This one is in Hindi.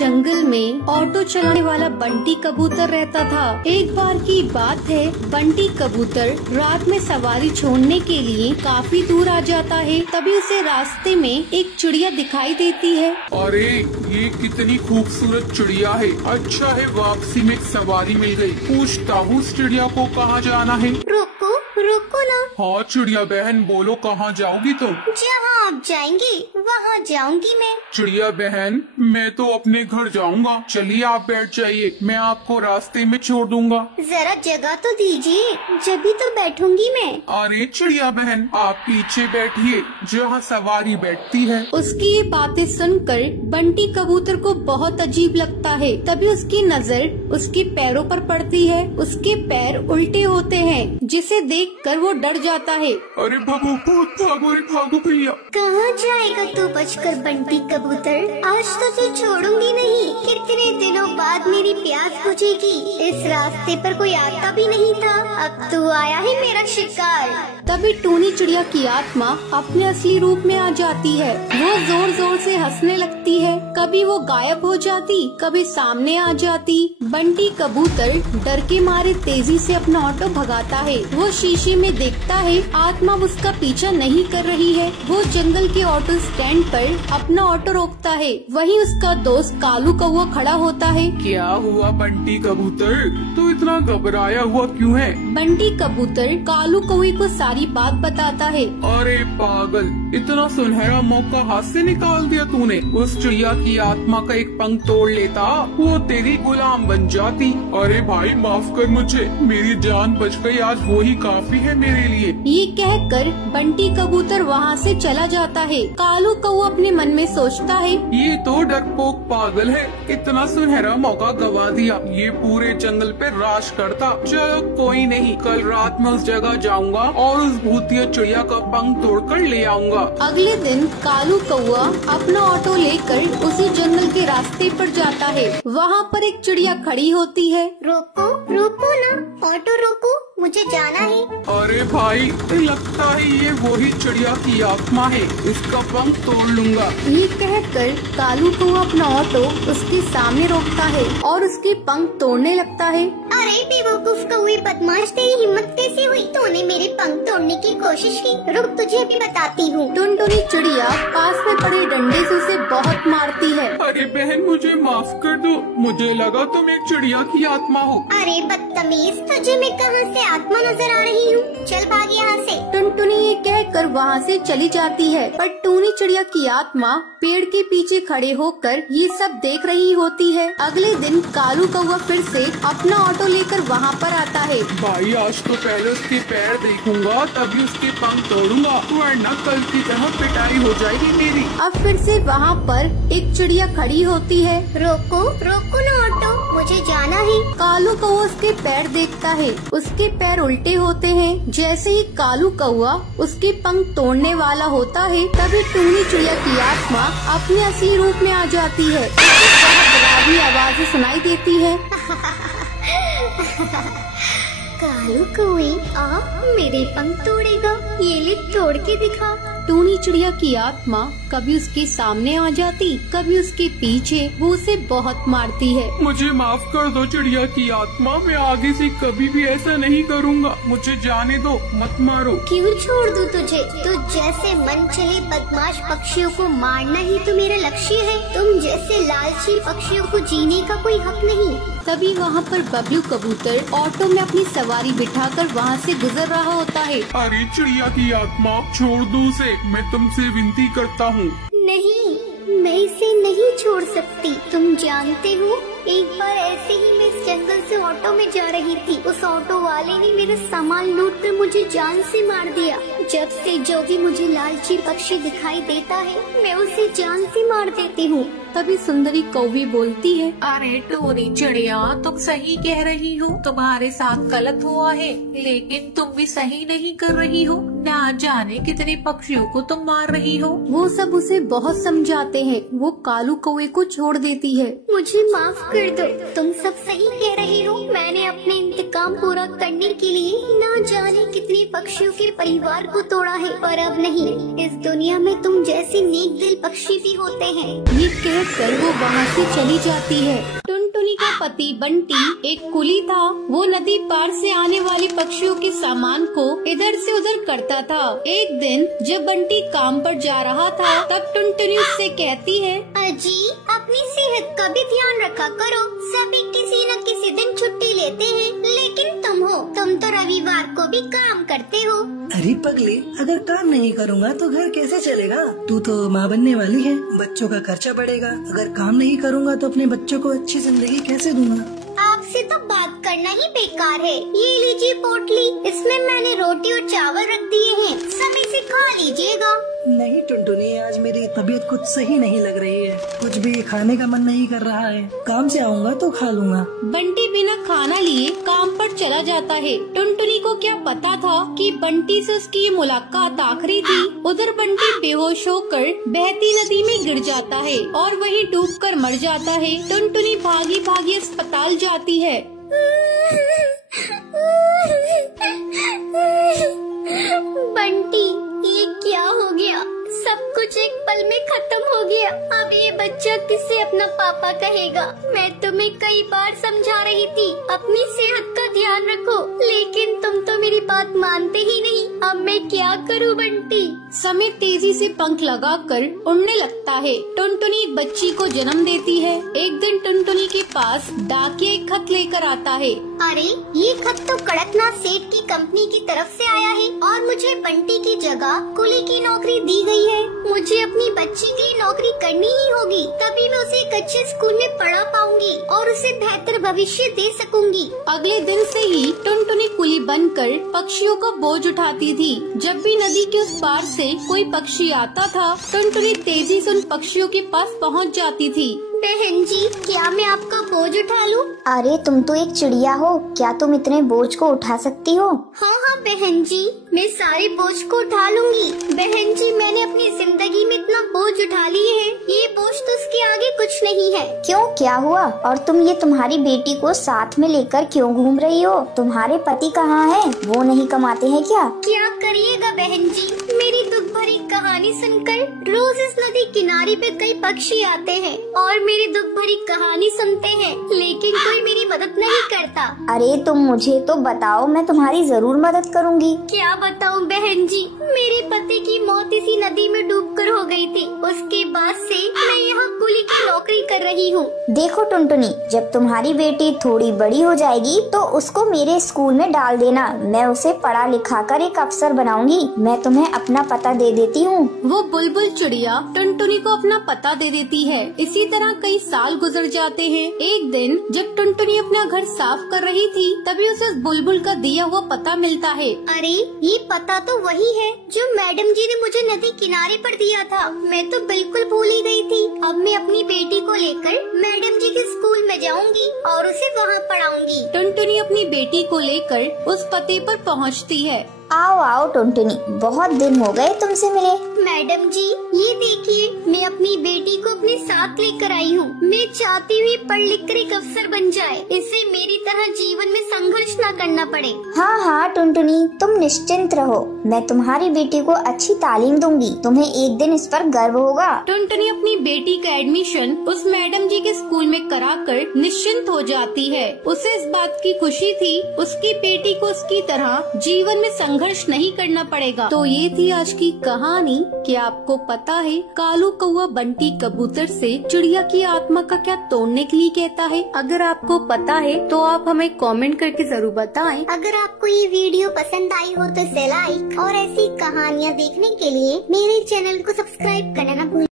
जंगल में ऑटो चलाने वाला बंटी कबूतर रहता था। एक बार की बात है, बंटी कबूतर रात में सवारी छोड़ने के लिए काफी दूर आ जाता है। तभी उसे रास्ते में एक चिड़िया दिखाई देती है। अरे ये कितनी खूबसूरत चिड़िया है। अच्छा है वापसी में एक सवारी मिल गई। पूछता हूँ इस चिड़िया को कहाँ जाना है। रुको रुको ना। हाँ चिड़िया बहन बोलो कहाँ जाओगी तुम? जहाँ आप जाएंगे वहाँ जाऊंगी मैं। चिड़िया बहन मैं तो अपने घर जाऊंगा। चलिए आप बैठ जाइए, मैं आपको रास्ते में छोड़ दूंगा। जरा जगह तो दीजिए, जभी तो बैठूंगी मैं। अरे चिड़िया बहन आप पीछे बैठिए जहाँ सवारी बैठती है। उसकी ये बातें सुनकर बंटी कबूतर को बहुत अजीब लगता है। तभी उसकी नजर उसके पैरों पर पड़ती है। उसके पैर उल्टे होते हैं, जिसे देखकर वो डर जाता है। अरे भागो भागो रे भागो भैया। कहाँ जाएगा तू बचकर बंटी कबूतर? आज तो तुझे छोड़ूंगी नहीं। कितने दिनों बाद मेरी प्यास बुझेगी। इस रास्ते पर कोई आता भी नहीं था, अब तू आया है मेरा शिकार। तभी टूनी चिड़िया की आत्मा अपने असली रूप में आ जाती है। वो जोर जोर से हंसने लगती है। कभी वो गायब हो जाती, कभी सामने आ जाती। बंटी कबूतर डर के मारे तेजी से अपना ऑटो भगाता है। वो शीशे में देखता है आत्मा उसका पीछा नहीं कर रही है। वो जंगल के ऑटो स्टैंड पर अपना ऑटो रोकता है। वहीं उसका दोस्त कालू कौवा खड़ा होता है। क्या हुआ बंटी कबूतर, तू इतना घबराया हुआ क्यों है? बंटी कबूतर कालू कौवे को सारी बात बताता है। अरे पागल, इतना सुनहरा मौका हाथ से निकाल दिया तूने। उस चिड़िया की आत्मा का एक पंख तोड़ लेता, वो तेरी गुलाम बन जाती। अरे भाई माफ कर मुझे, मेरी जान बच गई, आज वो ही काफी है मेरे लिए। ये कहकर बंटी कबूतर वहाँ से चला जाता है। कालू कौवा अपने मन में सोचता है, ये तो डरपोक पागल है, इतना सुनहरा मौका गवा दिया। ये पूरे जंगल पे राज करता। चलो कोई नहीं, कल रात में उस जगह जाऊंगा और उस भूतिया चिड़िया का पंख तोड़कर ले आऊंगा। अगले दिन कालू कौवा अपना ऑटो लेकर उसी जंगल के रास्ते पर जाता है। वहाँ पर एक चिड़िया खड़ी होती है। रोको रोको ना, ऑटो रोको, मुझे जाना है। अरे भाई लगता है ये वही चिड़िया की आत्मा है, इसका पंख तोड़ लूंगा। ये कहकर कालू कौवा अपना ऑटो उसके सामने रोकता है और उसके पंख तोड़ने लगता है। अरे बेवकूफ कौवे बदमाश, तेरी हिम्मत कैसे हुई? तूने मेरे पंख तोड़ने की कोशिश की। रुक तुझे भी बताती हूँ। टुनटुनी चिड़िया पास में पड़े डंडे से उसे बहुत मारती है। अरे बहन मुझे माफ कर दो, मुझे लगा तुम एक चिड़िया की आत्मा हो। अरे बदतमीज, तुझे मैं कहाँ से आत्मा नजर आ रही हूँ? चल भाग यहाँ से। टुनटुनी ये कहकर वहाँ से चली जाती है, पर टूनी चिड़िया की आत्मा पेड़ के पीछे खड़े होकर ये सब देख रही होती है। अगले दिन कालू कौवा फिर से अपना ऑटो लेकर वहाँ पर आता है। भाई आज तो पहले उसके पैर देखूंगा, तभी उसके पंख तोड़ूंगा, वरना कल की तरह पिटाई हो जाएगी मेरी। अब फिर से वहाँ पर एक चिड़िया खड़ी होती है। रोको रोको ना ऑटो, मुझे जाना है। कालू कौवा उसके पैर देखता है, उसके पैर उल्टे होते हैं। जैसे ही कालू कौवा उसके पंख तोड़ने वाला होता है, तभी टूनी चिड़िया की आत्मा अपने असली रूप में आ जाती है। डरावनी आवाज़ें सुनाई देती है। कालू कौवे आप मेरे पंख तोड़ेगा? ये ले तोड़ के दिखा। टूनी चिड़िया की आत्मा कभी उसके सामने आ जाती, कभी उसके पीछे। वो उसे बहुत मारती है। मुझे माफ कर दो चिड़िया की आत्मा, मैं आगे से कभी भी ऐसा नहीं करूँगा। मुझे जाने दो, मत मारो। क्यों छोड़ दूं तुझे? तू जैसे मन चले बदमाश पक्षियों को मारना ही तो मेरा लक्ष्य है। तुम जैसे लालची पक्षियों को जीने का कोई हक नहीं। तभी वहाँ पर बबलू कबूतर ऑटो में अपनी सवारी बिठाकर वहाँ से गुजर रहा होता है। अरे चिड़िया की आत्मा छोड़ दो उसे, मैं तुमसे विनती करता हूँ। नहीं, मैं इसे नहीं छोड़ सकती। तुम जानते हो एक बार ऐसे ही मैं इस जंगल से ऑटो में जा रही थी। उस ऑटो वाले ने मेरा सामान लूट कर मुझे जान से मार दिया। जब से जो भी मुझे लालची पक्षी दिखाई देता है, मैं उसे जान से मार देती हूँ। तभी सुंदरी कौवी बोलती है, अरे टूनी चिड़िया तुम सही कह रही हो, तुम्हारे साथ गलत हुआ है, लेकिन तुम भी सही नहीं कर रही हो। ना जाने कितने पक्षियों को तुम मार रही हो। वो सब उसे बहुत समझाते हैं। वो कालू कौवे को छोड़ देती है। मुझे माफ कर दो, तुम सब सही कह रही हो। मैंने अपने इंतकाम पूरा करने के लिए ना जाने कितने पक्षियों के परिवार को तोड़ा है, पर अब नहीं, इस दुनिया में तुम जैसे नेक दिल पक्षी भी होते हैं। ये कहकर वो वहाँ से चली जाती है। टुनटुनी का पति बंटी एक कुली था। वो नदी पार से आने वाले पक्षियों के सामान को इधर से उधर करता था। एक दिन जब बंटी काम पर जा रहा था, तब टुनटुनी उससे कहती है, अजी, अपनी सेहत का भी ध्यान रखा करो। सभी किसी न किसी दिन छुट्टी लेते हैं, लेकिन तुम तो रविवार को भी काम करते हो। अरे पगली, अगर काम नहीं करूँगा तो घर कैसे चलेगा? तू तो माँ बनने वाली है, बच्चों का खर्चा बढ़ेगा। अगर काम नहीं करूँगा तो अपने बच्चों को अच्छी जिंदगी कैसे दूंगा? आपसे तो बात करना ही बेकार है। ये लीजिए पोटली, इसमें मैंने रोटी और चावल रख दिए हैं, समय से खा लीजिएगा। नहीं टुनटुनी, आज मेरी तबीयत कुछ सही नहीं लग रही है, कुछ भी खाने का मन नहीं कर रहा है। काम से आऊँगा तो खा लूँगा। बंटी बिना खाना लिए काम पर चला जाता है। टुनटुनी को क्या पता था कि बंटी से उसकी ये मुलाकात आखिरी थी। उधर बंटी बेहोश होकर बहती नदी में गिर जाता है और वहीं डूबकर मर जाता है। टुनटुनी भागी भागी अस्पताल जाती है। बंटी, ये क्या हो गया? सब कुछ एक पल में खत्म हो गया। अब ये बच्चा किससे अपना पापा कहेगा? मैं तुम्हें कई बार समझा रही थी, अपनी सेहत का ध्यान रखो, लेकिन तुम तो मेरी बात मानते ही नहीं। अब मैं क्या करूं बंटी? समय तेजी से पंख लगाकर उड़ने लगता है। टुनटुनी एक बच्ची को जन्म देती है। एक दिन टुनटुनी के पास डाकिया एक खत लेकर आता है। अरे, ये खत तो कड़कनाथ सेठ की कंपनी की तरफ से आया है और मुझे बंटी की जगह कुली की नौकरी दी गई है। मुझे अपनी बच्ची की नौकरी करनी ही होगी, तभी मैं उसे एक अच्छे स्कूल में पढ़ा पाऊंगी और उसे बेहतर भविष्य दे सकूंगी। अगले दिन से ही टुनटुनी कुली बनकर पक्षियों का बोझ उठाती थी। जब भी नदी के उस पार से कोई पक्षी आता था, टुनटुनी तेजी से उन पक्षियों के पास पहुंच जाती थी। बहन जी, क्या मैं आपका बोझ उठा लूं? अरे, तुम तो एक चिड़िया हो, क्या तुम इतने बोझ को उठा सकती हो? हाँ हाँ बहन जी, मैं सारे बोझ को उठा लूंगी। बहन जी, मैंने अपनी जिंदगी में इतना बोझ उठा लिए है, ये बोझ तो उसके आगे कुछ नहीं है। क्यों, क्या हुआ? और तुम ये तुम्हारी बेटी को साथ में लेकर क्यों घूम रही हो? तुम्हारे पति कहाँ हैं? वो नहीं कमाते हैं क्या? क्या करिएगा बहन जी, मेरी दुख भरी कहानी सुनकर रोज इस नदी किनारे पे कई पक्षी आते हैं और मेरी दुख भरी कहानी सुनते हैं, लेकिन कोई मेरी मदद नहीं करता। अरे तुम मुझे तो बताओ, मैं तुम्हारी जरूर मदद करूंगी। क्या बताऊं बहन जी, मेरे पति की मौत इसी नदी में डूबकर हो गई थी। उसके बाद से मैं यहाँ कुली की नौकरी कर रही हूँ। देखो टुनटुनी, जब तुम्हारी बेटी थोड़ी बड़ी हो जाएगी तो उसको मेरे स्कूल में डाल देना। मैं उसे पढ़ा लिखा कर एक अफसर बनाऊंगी। मैं तुम्हें अपना पता दे देती हूँ। वो बुलबुल चिड़िया टुनटुनी को अपना पता दे देती है। इसी तरह कई साल गुजर जाते हैं। एक दिन जब टुनटुनी अपना घर साफ कर रही थी, तभी उसे उस बुलबुल का दिया हुआ पता मिलता है। अरे, ये पता तो वही है जो मैडम जी ने मुझे नदी किनारे पर दिया था। मैं तो बिल्कुल भूल ही गई थी। अब मैं अपनी बेटी को लेकर मैडम जी के स्कूल में जाऊंगी और उसे वहाँ पढ़ाऊंगी। टुनटुनी अपनी बेटी को लेकर उस पते पर पहुँचती है। आओ आओ टुनटुनी, बहुत दिन हो गए तुमसे मिले। मैडम जी, ये देखिए, मैं अपनी बेटी को अपने साथ लेकर आई हूँ। मैं चाहती हूँ पढ़ लिख कर एक अफसर बन जाए, इससे मेरी तरह जीवन में संघर्ष न करना पड़े। हाँ हाँ टुनटुनी, तुम निश्चिंत रहो, मैं तुम्हारी बेटी को अच्छी तालीम दूंगी। तुम्हें एक दिन इस पर गर्व होगा। टुनटुनी अपनी बेटी का एडमिशन उस मैडम जी के स्कूल में कराकर निश्चिंत हो जाती है। उसे इस बात की खुशी थी, उसकी बेटी को उसकी तरह जीवन में संघर्ष नहीं करना पड़ेगा। तो ये थी आज की कहानी। क्या आपको पता है कालू कौवा बंटी कबूतर से चिड़िया की आत्मा का क्या तोड़ने के लिए कहता है? अगर आपको पता है तो आप हमें कमेंट करके जरूर बताएं। अगर आपको ये वीडियो पसंद आई हो तो इसे लाइक और ऐसी कहानियाँ देखने के लिए मेरे चैनल को सब्सक्राइब करना न भूलें।